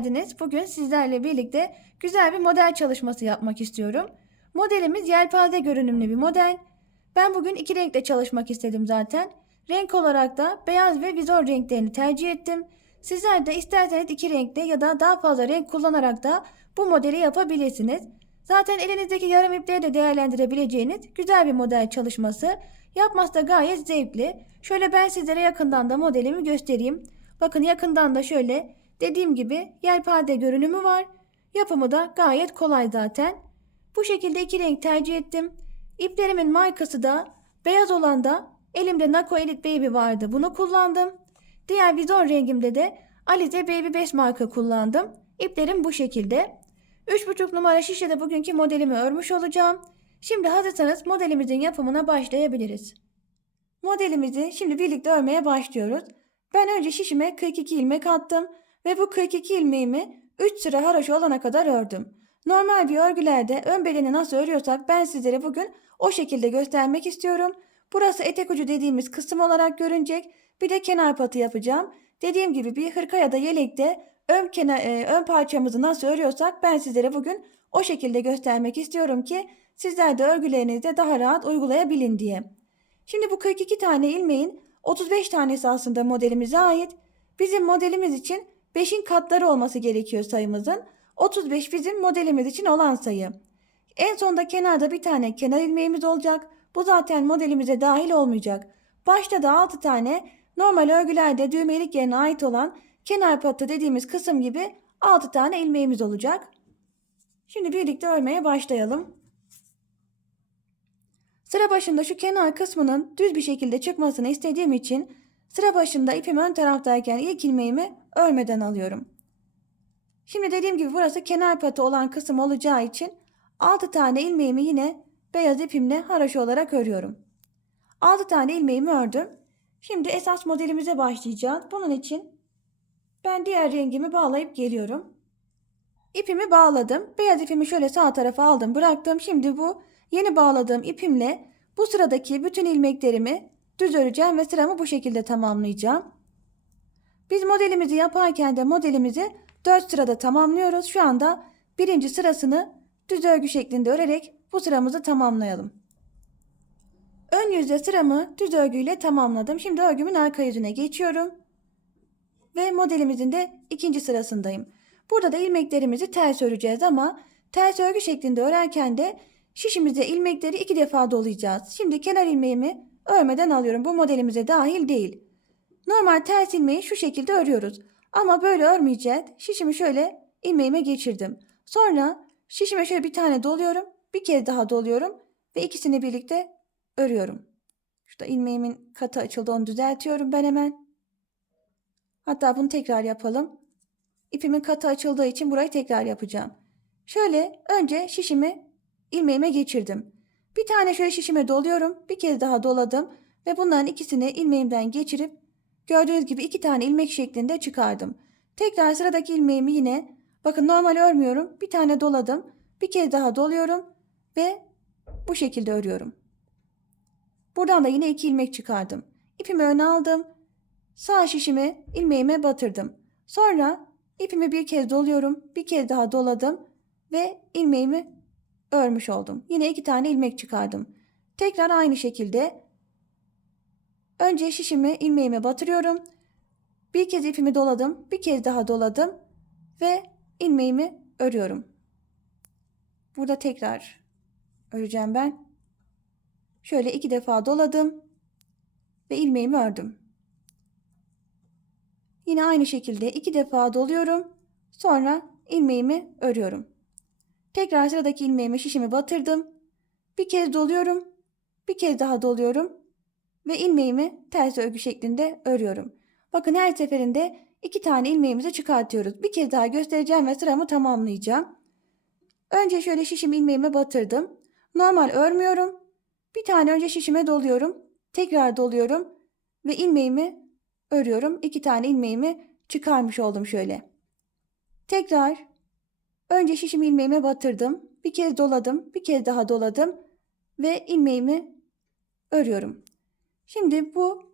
geldiniz. Bugün sizlerle birlikte güzel bir model çalışması yapmak istiyorum. Modelimiz yelpaze görünümlü bir model. Ben bugün iki renkle çalışmak istedim zaten. Renk olarak da beyaz ve vizor renklerini tercih ettim. Sizler de isterseniz iki renkle ya da daha fazla renk kullanarak da bu modeli yapabilirsiniz. Zaten elinizdeki yarım ipleri de değerlendirebileceğiniz güzel bir model çalışması. Yapması da gayet zevkli. Şöyle ben sizlere yakından da modelimi göstereyim. Bakın yakından da şöyle dediğim gibi yelpaze görünümü var. Yapımı da gayet kolay zaten. Bu şekilde iki renk tercih ettim. İplerimin markası da beyaz olan da elimde Nako Elite Baby vardı. Bunu kullandım. Diğer vizon rengimde de Alize Baby 5 marka kullandım. İplerim bu şekilde. 3,5 numara şişede bugünkü modelimi örmüş olacağım. Şimdi hazırsanız modelimizin yapımına başlayabiliriz. Modelimizi şimdi birlikte örmeye başlıyoruz. Ben önce şişime 42 ilmek attım ve bu 42 ilmeğimi 3 sıra haroşa olana kadar ördüm. Normal bir örgülerde ön belini nasıl örüyorsak ben sizlere bugün o şekilde göstermek istiyorum. Burası etek ucu dediğimiz kısım olarak görünecek. Bir de kenar patı yapacağım. Dediğim gibi bir hırka ya da yelekte ön, kenar, e, ön parçamızı nasıl örüyorsak ben sizlere bugün o şekilde göstermek istiyorum ki sizler de örgülerinizde daha rahat uygulayabilin diye. Şimdi bu 42 tane ilmeğin 35 tanesi aslında modelimize ait. Bizim modelimiz için 5'in katları olması gerekiyor sayımızın. 35 bizim modelimiz için olan sayı. En sonda kenarda bir tane kenar ilmeğimiz olacak. Bu zaten modelimize dahil olmayacak. Başta da 6 tane normal örgülerde düğmelik yerine ait olan kenar patı dediğimiz kısım gibi 6 tane ilmeğimiz olacak. Şimdi birlikte örmeye başlayalım. Sıra başında şu kenar kısmının düz bir şekilde çıkmasını istediğim için sıra başında ipim ön taraftayken ilk ilmeğimi örmeden alıyorum. Şimdi dediğim gibi burası kenar patı olan kısım olacağı için 6 tane ilmeğimi yine beyaz ipimle haraşo olarak örüyorum. 6 tane ilmeğimi ördüm. Şimdi esas modelimize başlayacağız. Bunun için ben diğer rengimi bağlayıp geliyorum. İpimi bağladım. Beyaz ipimi şöyle sağ tarafa aldım bıraktım. Şimdi bu yeni bağladığım ipimle bu sıradaki bütün ilmeklerimi düz öreceğim ve sıramı bu şekilde tamamlayacağım. Biz modelimizi yaparken de modelimizi 4 sırada tamamlıyoruz. Şu anda birinci sırasını düz örgü şeklinde örerek bu sıramızı tamamlayalım. Ön yüzde sıramı düz örgüyle tamamladım. Şimdi örgümün arka yüzüne geçiyorum. Ve modelimizin de ikinci sırasındayım. Burada da ilmeklerimizi ters öreceğiz ama ters örgü şeklinde örerken de şişimize ilmekleri iki defa dolayacağız. Şimdi kenar ilmeğimi örmeden alıyorum. Bu modelimize dahil değil. Normal ters ilmeği şu şekilde örüyoruz. Ama böyle örmeyeceğiz. Şişimi şöyle ilmeğime geçirdim. Sonra şişime şöyle bir tane doluyorum. Bir kez daha doluyorum. Ve ikisini birlikte örüyorum. Şurada ilmeğimin katı açıldı onu düzeltiyorum ben hemen. Hatta bunu tekrar yapalım. İpimin katı açıldığı için burayı tekrar yapacağım. Şöyle önce şişimi ilmeğime geçirdim. Bir tane şöyle şişime doluyorum. Bir kez daha doladım. Ve bunların ikisini ilmeğimden geçirip gördüğünüz gibi iki tane ilmek şeklinde çıkardım. Tekrar sıradaki ilmeğimi yine bakın normal örmüyorum. Bir tane doladım. Bir kez daha doluyorum. Ve bu şekilde örüyorum. Buradan da yine iki ilmek çıkardım. İpimi öne aldım. Sağ şişimi ilmeğime batırdım. Sonra ipimi bir kez doluyorum. Bir kez daha doladım. Ve ilmeğimi örmüş oldum. Yine iki tane ilmek çıkardım. Tekrar aynı şekilde önce şişimi ilmeğime batırıyorum. Bir kez ipimi doladım. Bir kez daha doladım. Ve ilmeğimi örüyorum. Burada tekrar öreceğim ben. Şöyle iki defa doladım. Ve ilmeğimi ördüm. Yine aynı şekilde iki defa doluyorum. Sonra ilmeğimi örüyorum. Tekrar sıradaki ilmeğime şişimi batırdım. Bir kez doluyorum. Bir kez daha doluyorum. Ve ilmeğimi ters örgü şeklinde örüyorum. Bakın her seferinde iki tane ilmeğimizi çıkartıyoruz. Bir kez daha göstereceğim ve sıramı tamamlayacağım. Önce şöyle şişimi ilmeğime batırdım. Normal örmüyorum. Bir tane önce şişime doluyorum. Tekrar doluyorum. Ve ilmeğimi örüyorum. İki tane ilmeğimi çıkarmış oldum şöyle. Tekrar önce şişimi ilmeğime batırdım. Bir kez doladım. Bir kez daha doladım. Ve ilmeğimi örüyorum. Şimdi bu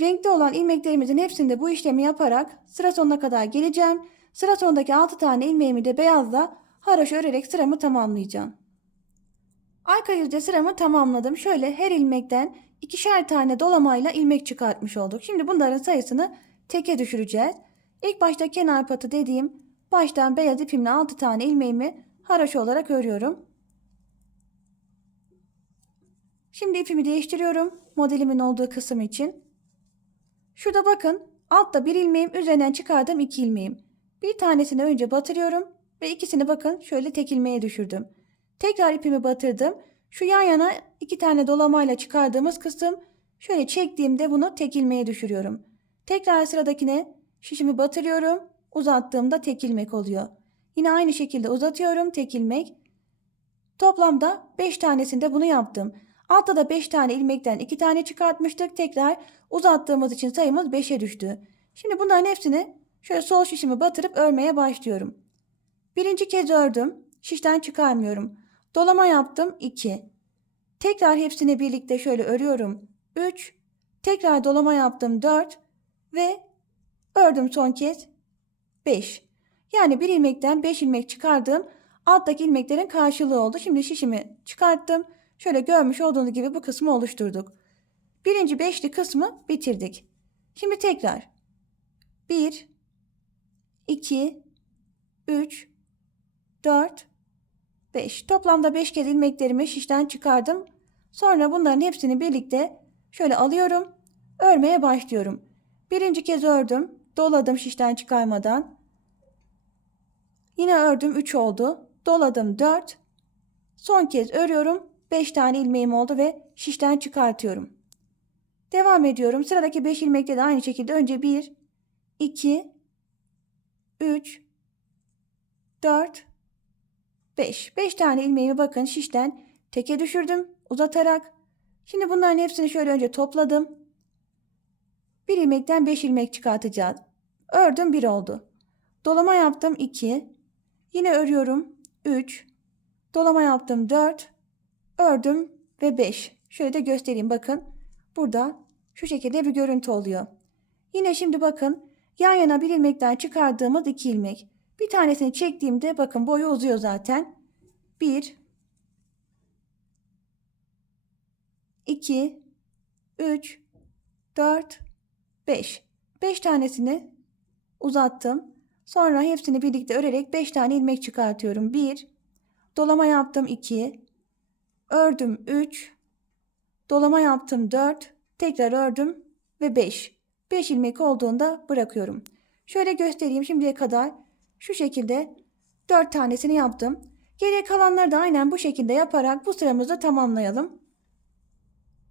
Renkli olan ilmeklerimizin hepsinde bu işlemi yaparak sıra sonuna kadar geleceğim. Sıra sonundaki 6 tane ilmeğimi de beyazla haroşa örerek sıramı tamamlayacağım. Arka yüzde sıramı tamamladım. Şöyle her ilmekten ikişer tane dolamayla ilmek çıkartmış olduk. Şimdi bunların sayısını teke düşüreceğiz. İlk başta kenar patı dediğim baştan beyaz ipimle 6 tane ilmeğimi haroşa olarak örüyorum. Şimdi ipimi değiştiriyorum modelimin olduğu kısım için. Şurada bakın altta bir ilmeğim üzerinden çıkardım iki ilmeğim. Bir tanesini önce batırıyorum ve ikisini bakın şöyle tek ilmeğe düşürdüm. Tekrar ipimi batırdım. Şu yan yana iki tane dolamayla çıkardığımız kısım şöyle çektiğimde bunu tek ilmeğe düşürüyorum. Tekrar sıradakine şişimi batırıyorum. Uzattığımda tek ilmek oluyor. Yine aynı şekilde uzatıyorum tek ilmek. Toplamda 5 tanesinde bunu yaptım. Altta da 5 tane ilmekten 2 tane çıkartmıştık. Tekrar uzattığımız için sayımız 5'e düştü. Şimdi bunların hepsini şöyle sol şişimi batırıp örmeye başlıyorum. Birinci kez ördüm. Şişten çıkarmıyorum. Dolama yaptım 2. Tekrar hepsini birlikte şöyle örüyorum. 3. Tekrar dolama yaptım 4 ve ördüm son kez 5. Yani bir ilmekten 5 ilmek çıkardım. Alttaki ilmeklerin karşılığı oldu. Şimdi şişimi çıkarttım. Şöyle görmüş olduğunuz gibi bu kısmı oluşturduk. Birinci beşli kısmı bitirdik. Şimdi tekrar. 1 2 3 4 5. Toplamda 5 kez ilmeklerimi şişten çıkardım. Sonra bunların hepsini birlikte şöyle alıyorum. Örmeye başlıyorum. Birinci kez ördüm. Doladım şişten çıkarmadan. Yine ördüm 3 oldu. Doladım 4. Son kez örüyorum. 5 tane ilmeğim oldu ve şişten çıkartıyorum. Devam ediyorum. Sıradaki 5 ilmekte de aynı şekilde önce 1, 2, 3, 4, 5. 5 tane ilmeğimi bakın şişten teke düşürdüm uzatarak. Şimdi bunların hepsini şöyle önce topladım. Bir ilmekten 5 ilmek çıkartacağız. Ördüm 1 oldu. Dolama yaptım 2. Yine örüyorum 3. Dolama yaptım 4. Ördüm ve 5. Şöyle de göstereyim bakın. Burada şu şekilde bir görüntü oluyor. Yine şimdi bakın yan yana bir ilmekten çıkardığımız iki ilmek. Bir tanesini çektiğimde bakın boyu uzuyor zaten. 1 2 3 4 5 5 tanesini uzattım. Sonra hepsini birlikte örerek 5 tane ilmek çıkartıyorum. 1 dolama yaptım 2 ördüm 3 dolama yaptım 4 tekrar ördüm ve 5 5 ilmek olduğunda bırakıyorum. Şöyle göstereyim şimdiye kadar şu şekilde 4 tanesini yaptım. Geriye kalanları da aynen bu şekilde yaparak bu sıramızı tamamlayalım.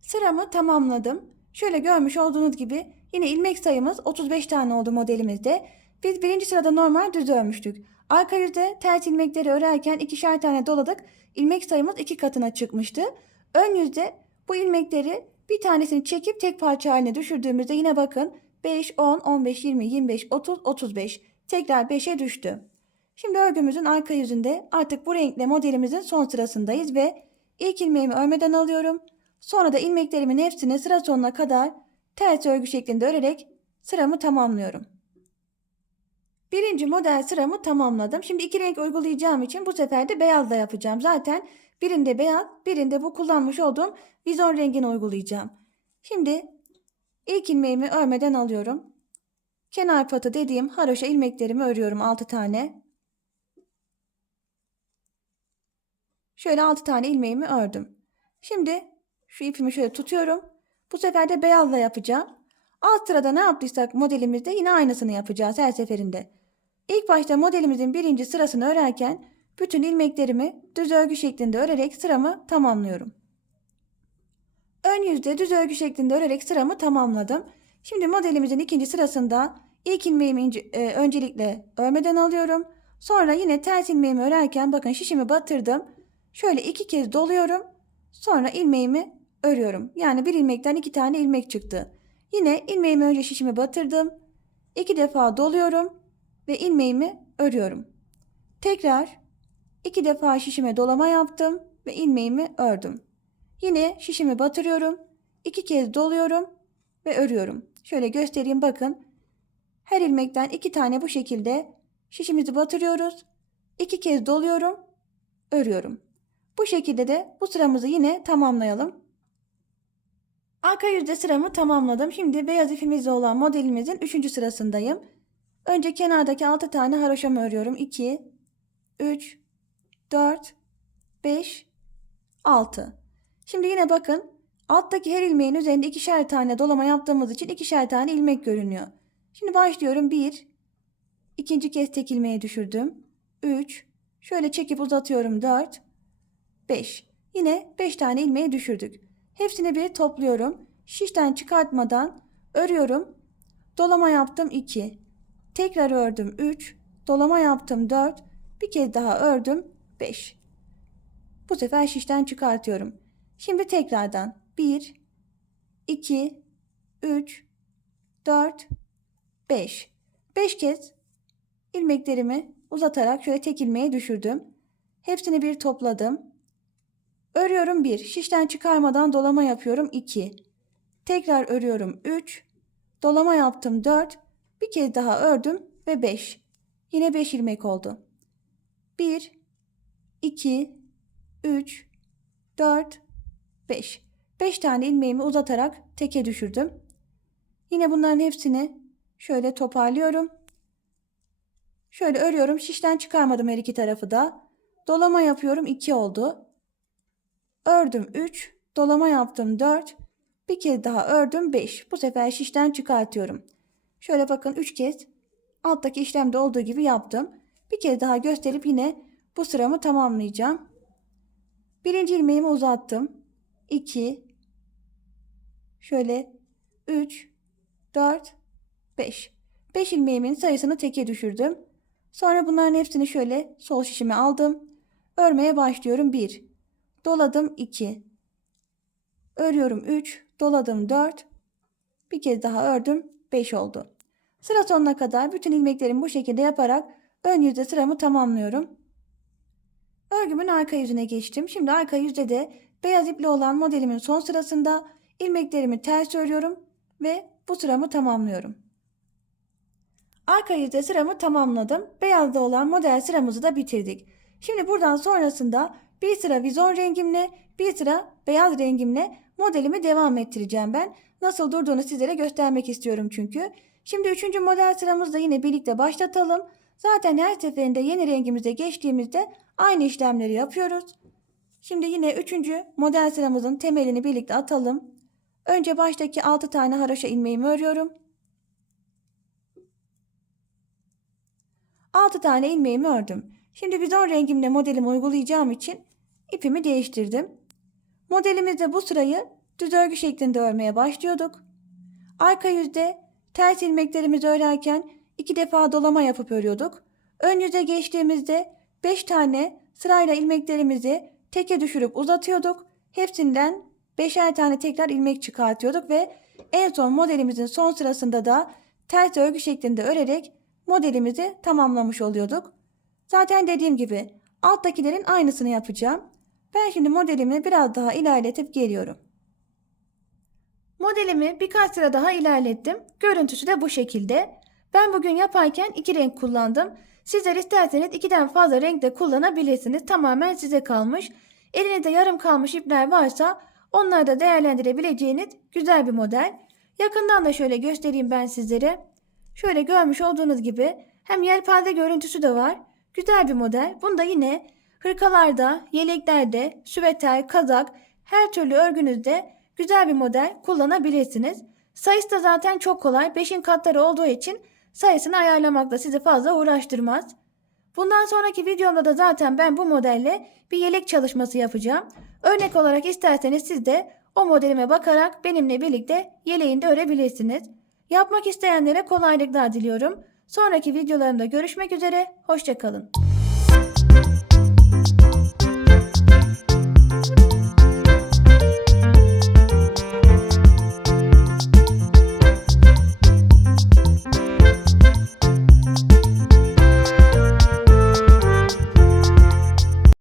Sıramı tamamladım. Şöyle görmüş olduğunuz gibi yine ilmek sayımız 35 tane oldu modelimizde. Biz birinci sırada normal düz örmüştük. Arka yüzde ters ilmekleri örerken ikişer tane doladık. İlmek sayımız iki katına çıkmıştı. Ön yüzde bu ilmekleri bir tanesini çekip tek parça haline düşürdüğümüzde yine bakın 5, 10, 15, 20, 25, 30, 35 tekrar 5'e düştü. Şimdi örgümüzün arka yüzünde artık bu renkle modelimizin son sırasındayız ve ilk ilmeğimi örmeden alıyorum. Sonra da ilmeklerimin hepsini sıra sonuna kadar ters örgü şeklinde örerek sıramı tamamlıyorum. Birinci model sıramı tamamladım. Şimdi iki renk uygulayacağım için bu sefer de beyazla yapacağım. Zaten birinde beyaz, birinde bu kullanmış olduğum vizon rengini uygulayacağım. Şimdi ilk ilmeğimi örmeden alıyorum. Kenar patı dediğim haroşa ilmeklerimi örüyorum 6 tane. Şöyle 6 tane ilmeğimi ördüm. Şimdi şu ipimi şöyle tutuyorum. Bu sefer de beyazla yapacağım. Alt sırada ne yaptıysak modelimizde yine aynısını yapacağız her seferinde. İlk başta modelimizin birinci sırasını örerken bütün ilmeklerimi düz örgü şeklinde örerek sıramı tamamlıyorum. Ön yüzde düz örgü şeklinde örerek sıramı tamamladım. Şimdi modelimizin ikinci sırasında ilk ilmeğimi ince, e, öncelikle örmeden alıyorum. Sonra yine ters ilmeğimi örerken bakın şişimi batırdım. Şöyle iki kez doluyorum. Sonra ilmeğimi örüyorum. Yani bir ilmekten iki tane ilmek çıktı. Yine ilmeğimi önce şişimi batırdım. İki defa doluyorum ve ilmeğimi örüyorum. Tekrar iki defa şişime dolama yaptım ve ilmeğimi ördüm. Yine şişimi batırıyorum. iki kez doluyorum ve örüyorum. Şöyle göstereyim bakın. Her ilmekten iki tane bu şekilde şişimizi batırıyoruz. İki kez doluyorum, örüyorum. Bu şekilde de bu sıramızı yine tamamlayalım. Arka yüzde sıramı tamamladım. Şimdi beyaz ipimizle olan modelimizin 3. sırasındayım. Önce kenardaki 6 tane haroşamı örüyorum. 2, 3, 4, 5, 6. Şimdi yine bakın alttaki her ilmeğin üzerinde ikişer tane dolama yaptığımız için ikişer tane ilmek görünüyor. Şimdi başlıyorum. 1, ikinci kez tek ilmeği düşürdüm. 3, şöyle çekip uzatıyorum. 4, 5. Yine 5 tane ilmeği düşürdük. Hepsini bir topluyorum. Şişten çıkartmadan örüyorum. Dolama yaptım 2. Tekrar ördüm 3. Dolama yaptım 4. Bir kez daha ördüm 5. Bu sefer şişten çıkartıyorum. Şimdi tekrardan 1 2 3 4 5. 5 kez ilmeklerimi uzatarak şöyle tek ilmeğe düşürdüm. Hepsini bir topladım. Örüyorum 1. Şişten çıkarmadan dolama yapıyorum 2. Tekrar örüyorum 3. Dolama yaptım 4. Bir kez daha ördüm ve 5. Yine 5 ilmek oldu. 1 2 3 4 5. 5 tane ilmeğimi uzatarak teke düşürdüm. Yine bunların hepsini şöyle toparlıyorum. Şöyle örüyorum. Şişten çıkarmadım her iki tarafı da. Dolama yapıyorum 2 oldu. Ördüm 3, dolama yaptım 4, bir kez daha ördüm 5. Bu sefer şişten çıkartıyorum. Şöyle bakın 3 kez alttaki işlemde olduğu gibi yaptım. Bir kez daha gösterip yine bu sıramı tamamlayacağım. Birinci ilmeğimi uzattım. 2, şöyle 3, 4, 5. 5 ilmeğimin sayısını teke düşürdüm. Sonra bunların hepsini şöyle sol şişime aldım. Örmeye başlıyorum 1. Doladım 2. Örüyorum 3. Doladım 4. Bir kez daha ördüm 5 oldu. Sıra sonuna kadar bütün ilmeklerimi bu şekilde yaparak ön yüzde sıramı tamamlıyorum. Örgümün arka yüzüne geçtim. Şimdi arka yüzde de beyaz ipli olan modelimin son sırasında ilmeklerimi ters örüyorum ve bu sıramı tamamlıyorum. Arka yüzde sıramı tamamladım. Beyazda olan model sıramızı da bitirdik. Şimdi buradan sonrasında bir sıra vizon rengimle, bir sıra beyaz rengimle modelimi devam ettireceğim ben. Nasıl durduğunu sizlere göstermek istiyorum çünkü. Şimdi üçüncü model sıramızda yine birlikte başlatalım. Zaten her seferinde yeni rengimize geçtiğimizde aynı işlemleri yapıyoruz. Şimdi yine üçüncü model sıramızın temelini birlikte atalım. Önce baştaki 6 tane haroşa ilmeğimi örüyorum. 6 tane ilmeğimi ördüm. Şimdi bizon rengimle modelimi uygulayacağım için ipimi değiştirdim. Modelimizde bu sırayı düz örgü şeklinde örmeye başlıyorduk. Arka yüzde ters ilmeklerimizi örerken iki defa dolama yapıp örüyorduk. Ön yüze geçtiğimizde 5 tane sırayla ilmeklerimizi teke düşürüp uzatıyorduk. Hepsinden 5'er tane tekrar ilmek çıkartıyorduk ve en son modelimizin son sırasında da ters örgü şeklinde örerek modelimizi tamamlamış oluyorduk. Zaten dediğim gibi alttakilerin aynısını yapacağım. Ben şimdi modelimi biraz daha ilerletip geliyorum. Modelimi birkaç sıra daha ilerlettim. Görüntüsü de bu şekilde. Ben bugün yaparken iki renk kullandım. Sizler isterseniz ikiden fazla renk de kullanabilirsiniz. Tamamen size kalmış. Elinizde yarım kalmış ipler varsa onları da değerlendirebileceğiniz güzel bir model. Yakından da şöyle göstereyim ben sizlere. Şöyle görmüş olduğunuz gibi hem yelpaze görüntüsü de var. Güzel bir model. Bunda yine hırkalarda, yeleklerde, süveter, kazak her türlü örgünüzde güzel bir model kullanabilirsiniz. Sayısı da zaten çok kolay. 5'in katları olduğu için sayısını ayarlamakla sizi fazla uğraştırmaz. Bundan sonraki videomda da zaten ben bu modelle bir yelek çalışması yapacağım. Örnek olarak isterseniz siz de o modelime bakarak benimle birlikte yeleğini de örebilirsiniz. Yapmak isteyenlere kolaylıklar diliyorum. Sonraki videolarımda görüşmek üzere. Hoşçakalın.